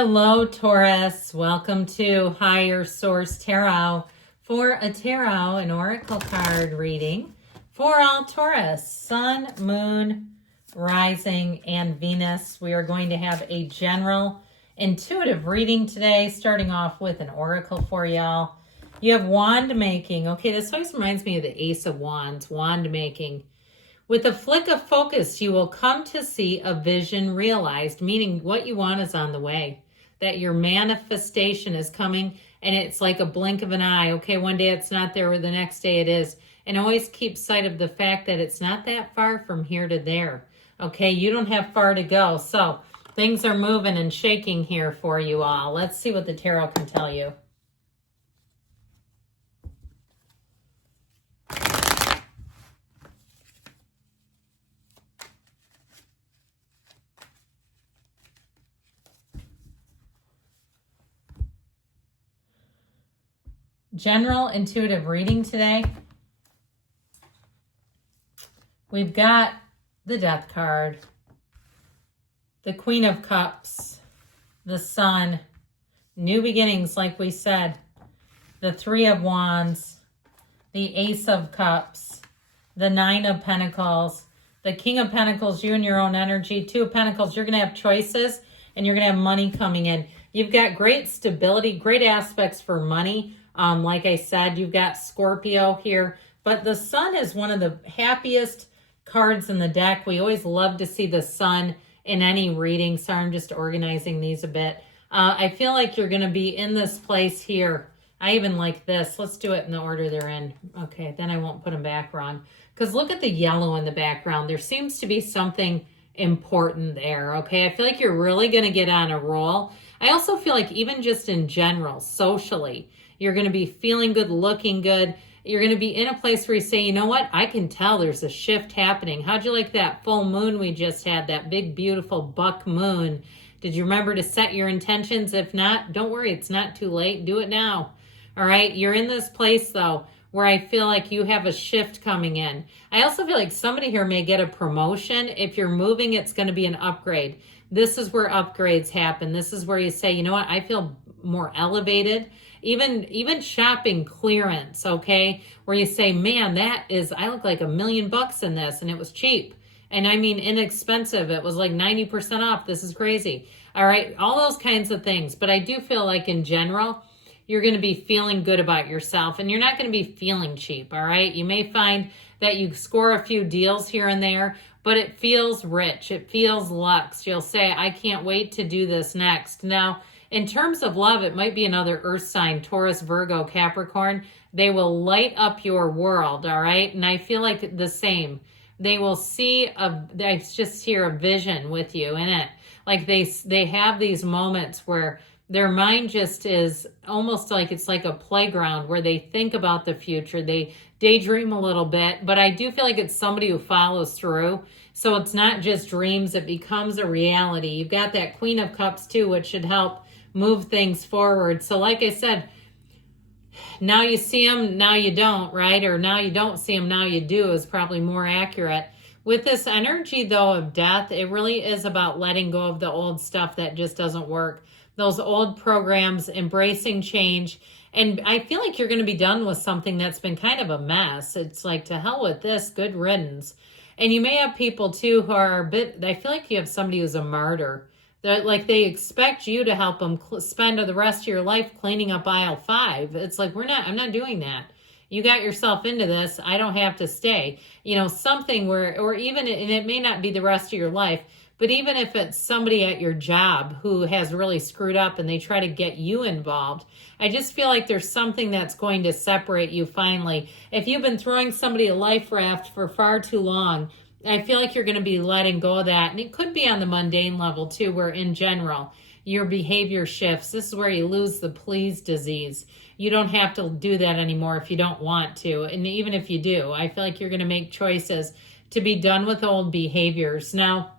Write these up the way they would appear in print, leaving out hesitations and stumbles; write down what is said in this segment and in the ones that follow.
Hello, Taurus. Welcome to Higher Source Tarot for a tarot and oracle card reading for all Taurus, Sun, Moon, Rising, and Venus. We are going to have a general intuitive reading today, starting off with an oracle for y'all. You have wand making. Okay, this always reminds me of the Ace of Wands, wand making. With a flick of focus, you will come to see a vision realized, meaning what you want is on the way, that your manifestation is coming, and it's like a blink of an eye. Okay, one day it's not there, or the next day it is. And always keep sight of the fact that it's not that far from here to there. Okay, you don't have far to go. So things are moving and shaking here for you all. Let's see what the tarot can tell you. General intuitive reading today. We've got the Death card, the Queen of Cups, the Sun, new beginnings like we said, the Three of Wands, the Ace of Cups, the Nine of Pentacles, the King of Pentacles, you and your own energy, Two of Pentacles, you're going to have choices and you're going to have money coming in. You've got great stability, great aspects for money. Like I said, you've got Scorpio here, but the Sun is one of the happiest cards in the deck. We always love to see the Sun in any reading. Sorry, I'm just organizing these a bit. I feel like you're going to be in this place here. I even like this. Let's do it in the order they're in. Okay, then I won't put them back wrong. Because look at the yellow in the background. There seems to be something important there, okay? I feel like you're really going to get on a roll. I also feel like even just in general, socially, you're going to be feeling good, looking good. You're going to be in a place where you say, you know what? I can tell there's a shift happening. How'd you like that full moon we just had, that big, beautiful buck moon? Did you remember to set your intentions? If not, don't worry. It's not too late. Do it now. All right. You're in this place, though, where I feel like you have a shift coming in. I also feel like somebody here may get a promotion. If you're moving, it's going to be an upgrade. This is where upgrades happen. This is where you say, you know what? I feel more elevated. Even shopping clearance, okay? Where you say, man, I look like $1 million in this, and it was cheap. And I mean inexpensive. It was like 90% off. This is crazy. All right, all those kinds of things. But I do feel like in general, you're going to be feeling good about yourself, and you're not going to be feeling cheap, all right? You may find that you score a few deals here and there, but it feels rich. It feels luxe. You'll say, I can't wait to do this next. Now, in terms of love, it might be another earth sign, Taurus, Virgo, Capricorn. They will light up your world, all right? And I feel like the same. They will see, I just hear a vision with you in it. Like they have these moments where their mind just is almost like it's like a playground where they think about the future. They daydream a little bit, but I do feel like it's somebody who follows through. So it's not just dreams, it becomes a reality. You've got that Queen of Cups too, which should help move things forward. So like I said, now you see them, now you don't, right? Or now you don't see them, now you do is probably more accurate. With this energy, though, of death, it really is about letting go of the old stuff that just doesn't work. Those old programs, embracing change. And I feel like you're going to be done with something that's been kind of a mess. It's like, to hell with this, good riddance. And you may have people, too, who are I feel like you have somebody who's a martyr. Like they expect you to help them spend the rest of your life cleaning up aisle 5. It's like, I'm not doing that. You got yourself into this. I don't have to stay. You know, something where, or even, and it may not be the rest of your life, but even if it's somebody at your job who has really screwed up and they try to get you involved, I just feel like there's something that's going to separate you finally. If you've been throwing somebody a life raft for far too long, I feel like you're going to be letting go of that. And it could be on the mundane level too, where in general, your behavior shifts. This is where you lose the please disease. You don't have to do that anymore if you don't want to. And even if you do, I feel like you're going to make choices to be done with old behaviors. Now,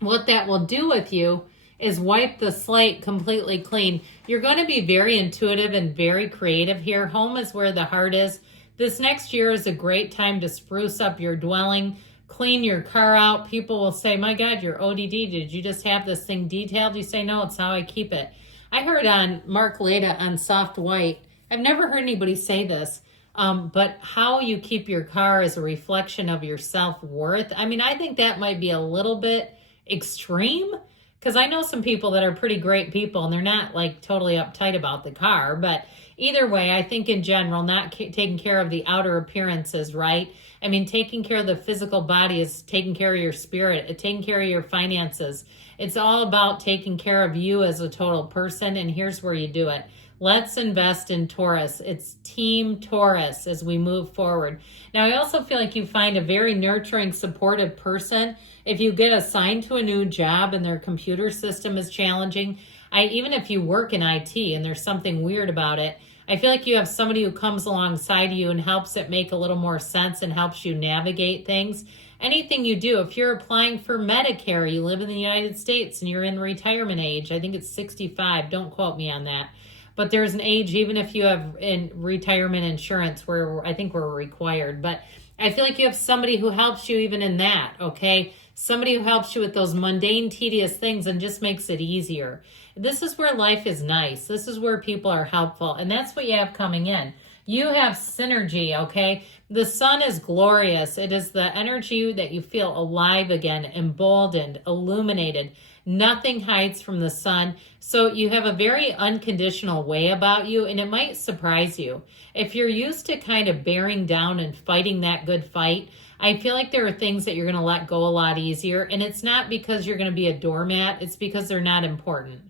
what that will do with you is wipe the slate completely clean. You're going to be very intuitive and very creative here. Home is where the heart is. This next year is a great time to spruce up your dwelling, clean your car out. People will say, my God, you're ODD. Did you just have this thing detailed? You say, no, it's how I keep it. I heard on Mark Leda on Soft White, I've never heard anybody say this, but how you keep your car is a reflection of your self-worth. I mean, I think that might be a little bit extreme, because I know some people that are pretty great people and they're not like totally uptight about the car. But either way, I think in general, not taking care of the outer appearances, right? I mean, taking care of the physical body is taking care of your spirit, taking care of your finances. It's all about taking care of you as a total person. And here's where you do it. Let's invest in Taurus. It's Team Taurus as we move forward. Now, I also feel like you find a very nurturing, supportive person. If you get assigned to a new job and their computer system is challenging, even if you work in IT and there's something weird about it, I feel like you have somebody who comes alongside you and helps it make a little more sense and helps you navigate things. Anything you do, if you're applying for Medicare, you live in the United States and you're in retirement age, I think it's 65, don't quote me on that. But there's an age, even if you have in retirement insurance, where I think we're required. But I feel like you have somebody who helps you even in that, okay? Somebody who helps you with those mundane, tedious things and just makes it easier. This is where life is nice. This is where people are helpful. And that's what you have coming in. You have synergy, okay? The sun is glorious. It is the energy that you feel alive again, emboldened, illuminated. Nothing hides from the sun. So you have a very unconditional way about you, and it might surprise you. If you're used to kind of bearing down and fighting that good fight, I feel like there are things that you're going to let go a lot easier. And it's not because you're going to be a doormat. It's because they're not important.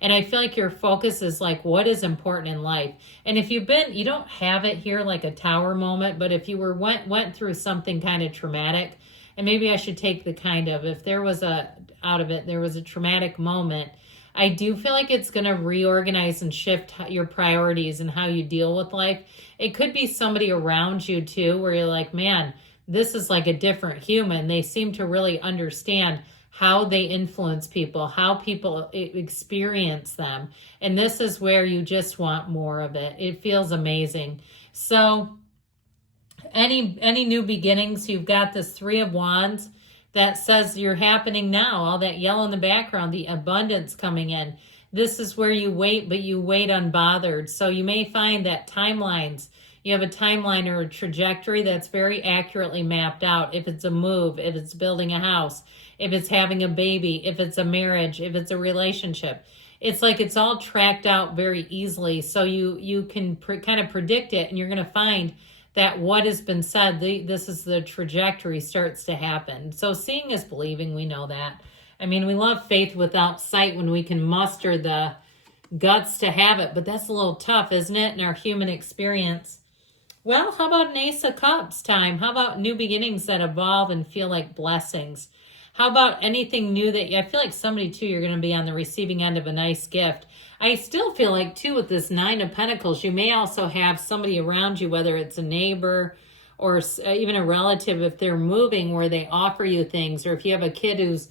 And I feel like your focus is like, what is important in life? And if you've been, you don't have it here like a tower moment, but if you went through something kind of traumatic, and maybe I should take the kind of, if there was out of it, there was a traumatic moment, I do feel like it's going to reorganize and shift your priorities and how you deal with life. It could be somebody around you too, where you're like, man, this is like a different human. They seem to really understand how they influence people, how people experience them. And this is where you just want more of it. It feels amazing. So any new beginnings, you've got this Three of Wands that says you're happening now, all that yellow in the background, the abundance coming in. This is where you wait, but you wait unbothered. So you may find that timelines, you have a timeline or a trajectory that's very accurately mapped out. If it's a move, if it's building a house, if it's having a baby, if it's a marriage, if it's a relationship. It's like it's all tracked out very easily. So you can kind of predict it, and you're going to find that what has been said, this is the trajectory starts to happen. So seeing is believing, we know that. I mean, we love faith without sight when we can muster the guts to have it, but that's a little tough, isn't it, in our human experience? Well, how about an Ace of Cups time? How about new beginnings that evolve and feel like blessings? How about anything new that I feel like somebody too, you're going to be on the receiving end of a nice gift. I still feel like too with this Nine of Pentacles, you may also have somebody around you, whether it's a neighbor or even a relative, if they're moving, where they offer you things, or if you have a kid who's,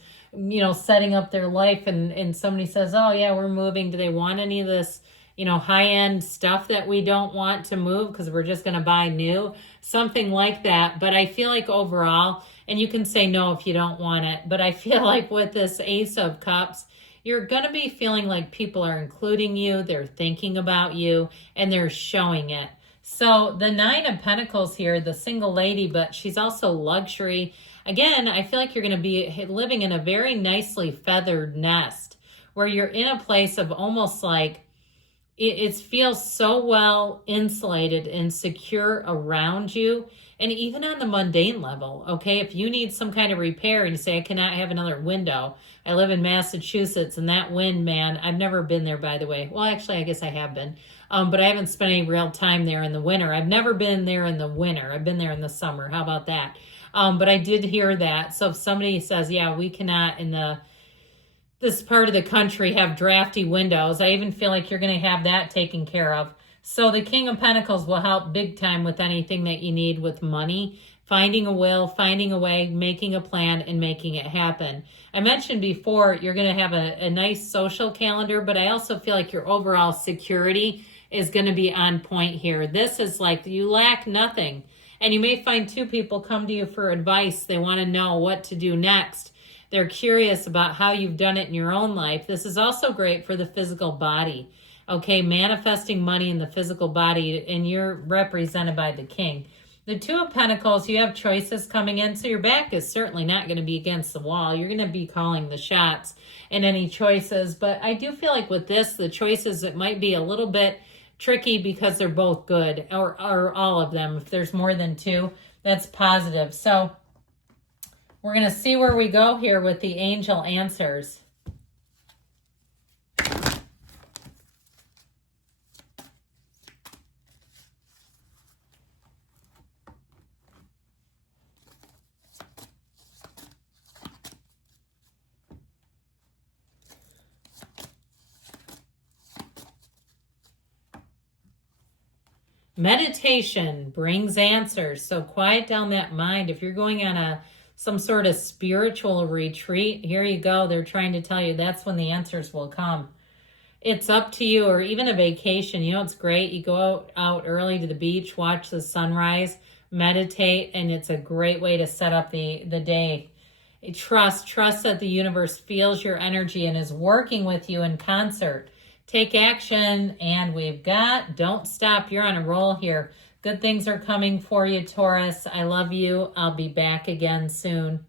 setting up their life and somebody says, oh yeah, we're moving. Do they want any of this, high-end stuff that we don't want to move because we're just going to buy new? Something like that. But I feel like overall, and you can say no if you don't want it, but I feel like with this Ace of Cups, you're going to be feeling like people are including you, they're thinking about you, and they're showing it. So the Nine of Pentacles here, the single lady, but she's also luxury. Again, I feel like you're going to be living in a very nicely feathered nest where you're in a place of almost like it feels so well insulated and secure around you. And even on the mundane level, okay, if you need some kind of repair and you say, I cannot have another window. I live in Massachusetts, and that wind, man, I've never been there, by the way. Well, actually, I guess I have been. But I haven't spent any real time there in the winter. I've never been there in the winter. I've been there in the summer. How about that? But I did hear that. So if somebody says, yeah, we cannot in this part of the country have drafty windows, I even feel like you're going to have that taken care of. So the King of Pentacles will help big time with anything that you need with money, finding a will, finding a way, making a plan, and making it happen. I mentioned before, you're going to have a nice social calendar, but I also feel like your overall security is going to be on point here. This is like you lack nothing. And you may find two people come to you for advice. They want to know what to do next. They're curious about how you've done it in your own life. This is also great for the physical body. Okay, manifesting money in the physical body, and you're represented by the King. The Two of Pentacles, you have choices coming in, so your back is certainly not going to be against the wall. You're going to be calling the shots in any choices, but I do feel like with this, the choices, it might be a little bit tricky because they're both good, or all of them. If there's more than two, that's positive. So we're going to see where we go here with the angel answers. Meditation brings answers. So quiet down that mind. If you're going on some sort of spiritual retreat, here you go. They're trying to tell you that's when the answers will come. It's up to you, or even a vacation. You know, it's great. You go out early to the beach, watch the sunrise, meditate, and it's a great way to set up the day. Trust that the universe feels your energy and is working with you in concert. Take action, and we've got don't stop. You're on a roll here. Good things are coming for you, Taurus. I love you. I'll be back again soon.